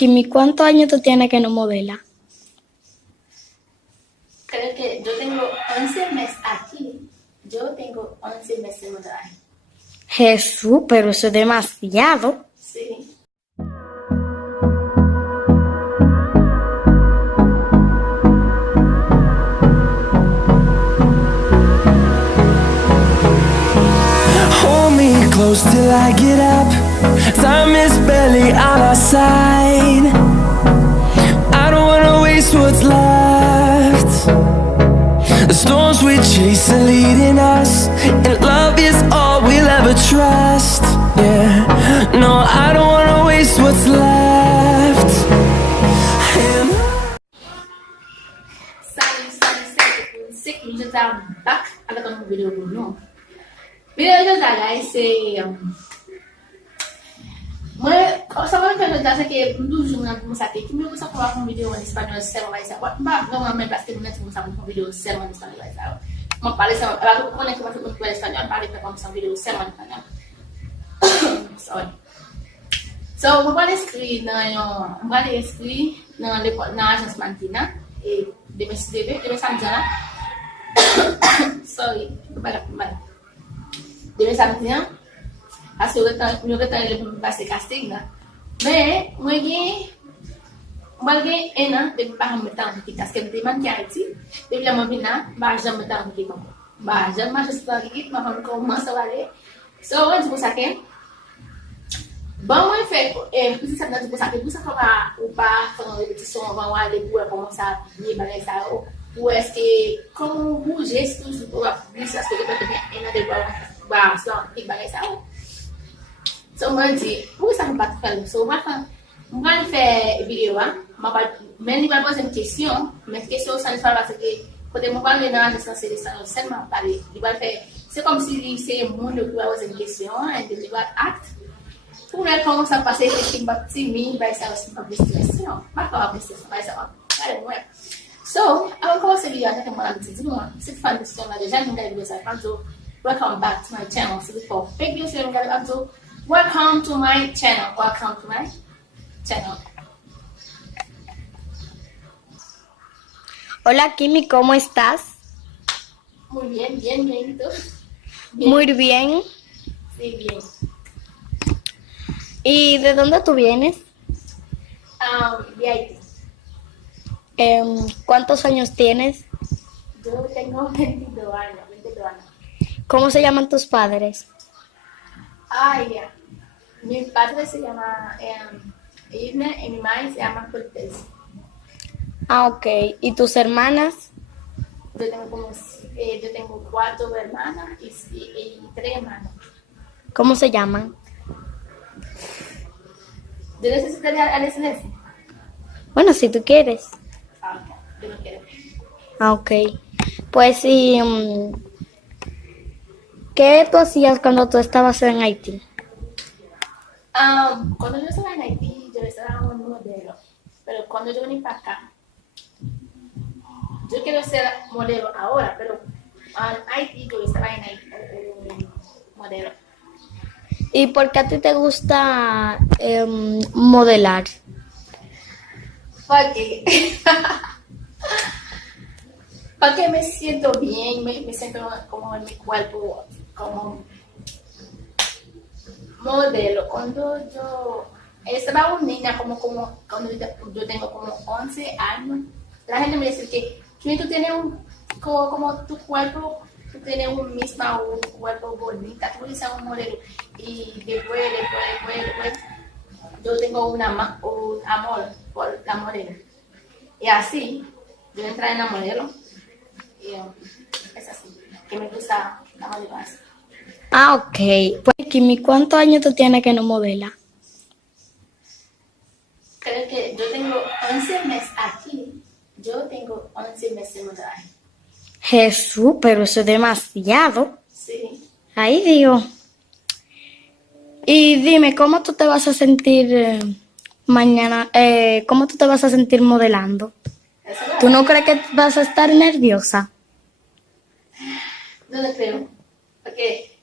Kimi, ¿cuántos años tú tienes que no modelas? Creo que yo tengo 11 meses aquí. Yo tengo 11 meses de modelaje. Jesús, pero eso es demasiado. Sí. Hold me close till I get up. Time is barely on our side. I don't wanna waste what's left. The storms we chase are leading us, and love is all we'll ever trust. Yeah, no, I don't wanna waste what's left. And Salut, c'est que je suis back avec un nouveau vidéo pour nous. Vidéo de guys, c'est moi, ça va faire le temps que nous jouons dans ça que me gusta probar une vidéo en espagnol seulement ça. Bah, normalement parce que nous mettons ça une vidéo seulement en espagnol ça. Moi parler ça, alors qu'on est comment faire en espagnol, parler comme ça vidéo seulement en espagnol. Sorry. So, moi parler écrit dans l'école dans l'agence Mantina et de mes Santana. Sorry, bye. De mes Santana. Parce que nous avons passé casting là. Mais moi j'ai un an de pas me temps qui parce que des man qui a été depuis la mobina bah jamais temps qui maman bah jamais je sais qui maman comment ça va aller so on dit ça que bon moi fait puis ça n'a dit ça que vous ça va ou pas faire une répétition avant aller pour comment ça bien balai ça ou est-ce que comment vous geste tout pour plus ça que peut-être un an de bah ça qui balai ça. So, moi, je dis, pourquoi ça ne va pas faire? So, moi, je vais faire une vidéo, mais je vais poser une question, mais la question, ça ne va pas parce que, quand je vais parler dans la série, ça ne va seulement parler. Je vais faire, c'est comme si c'est un monde qui va poser une question, et je vais acte. Pour voir comment ça passe, qu'est-ce qui va timide, va ça aussi pas de question. Pas de question, va ça. So, avant de commencer la vidéo, je vais vous dire, dis-moi, si tu fais une question là, déjà, je vais vous dire, welcome back to my channel. So, before fake news, je vais vous dire, welcome to my channel. Welcome to my channel. Hola Kimi, ¿cómo estás? Muy bien, ¿y tú? Bien. Muy bien. Sí, bien. ¿Y de dónde tú vienes? De Haití. ¿Cuántos años tienes? Yo tengo 22 años. ¿Cómo se llaman tus padres? Ya. Mi padre se llama Ibne y mi madre se llama Cortés. Ok. ¿Y tus hermanas? Yo tengo 4 hermanas y 3 hermanos. ¿Cómo se llaman? ¿Yo necesitaría a decirles? Bueno, si tú quieres. Yo no quiero. Ok. Pues sí. ¿Qué tú hacías cuando tú estabas en Haití? Cuando yo estaba en Haití, yo estaba un modelo. Pero cuando yo vine para acá, yo quiero ser modelo ahora, pero en Haití yo estaba en modelo. ¿Y por qué a ti te gusta modelar? Porque me siento bien, me siento como en mi cuerpo, como modelo. Cuando yo estaba una niña, como cuando yo tengo como 11 años, la gente me dice que tú tienes como tu cuerpo, tú tienes un cuerpo bonito, tú eres un modelo. Y después, yo tengo un amor por la modelo. Y así, yo entré en la modelo. Y es así, que me gusta la modelo así. Ok. Pues Kimi, ¿cuántos años tú tienes que no modelas? Creo que yo tengo 11 meses aquí. Yo tengo 11 meses de modelaje. Jesús, pero eso es demasiado. Sí. Ay, Dios. Y dime, ¿cómo tú te vas a sentir mañana? ¿Cómo tú te vas a sentir modelando? ¿Tú no crees que vas a estar nerviosa? No lo creo. Porque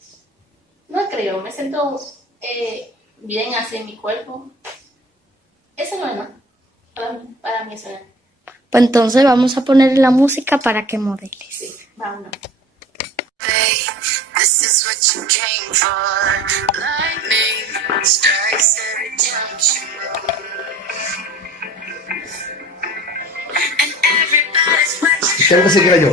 no creo. Me siento bien así en mi cuerpo. Eso no es, ¿no? Para mí eso no es. Pues entonces vamos a poner la música para que modeles. Sí, vámonos. This is what you came for. Lightning strikes every time you move. And everybody's watching. Quiero que se quiera yo.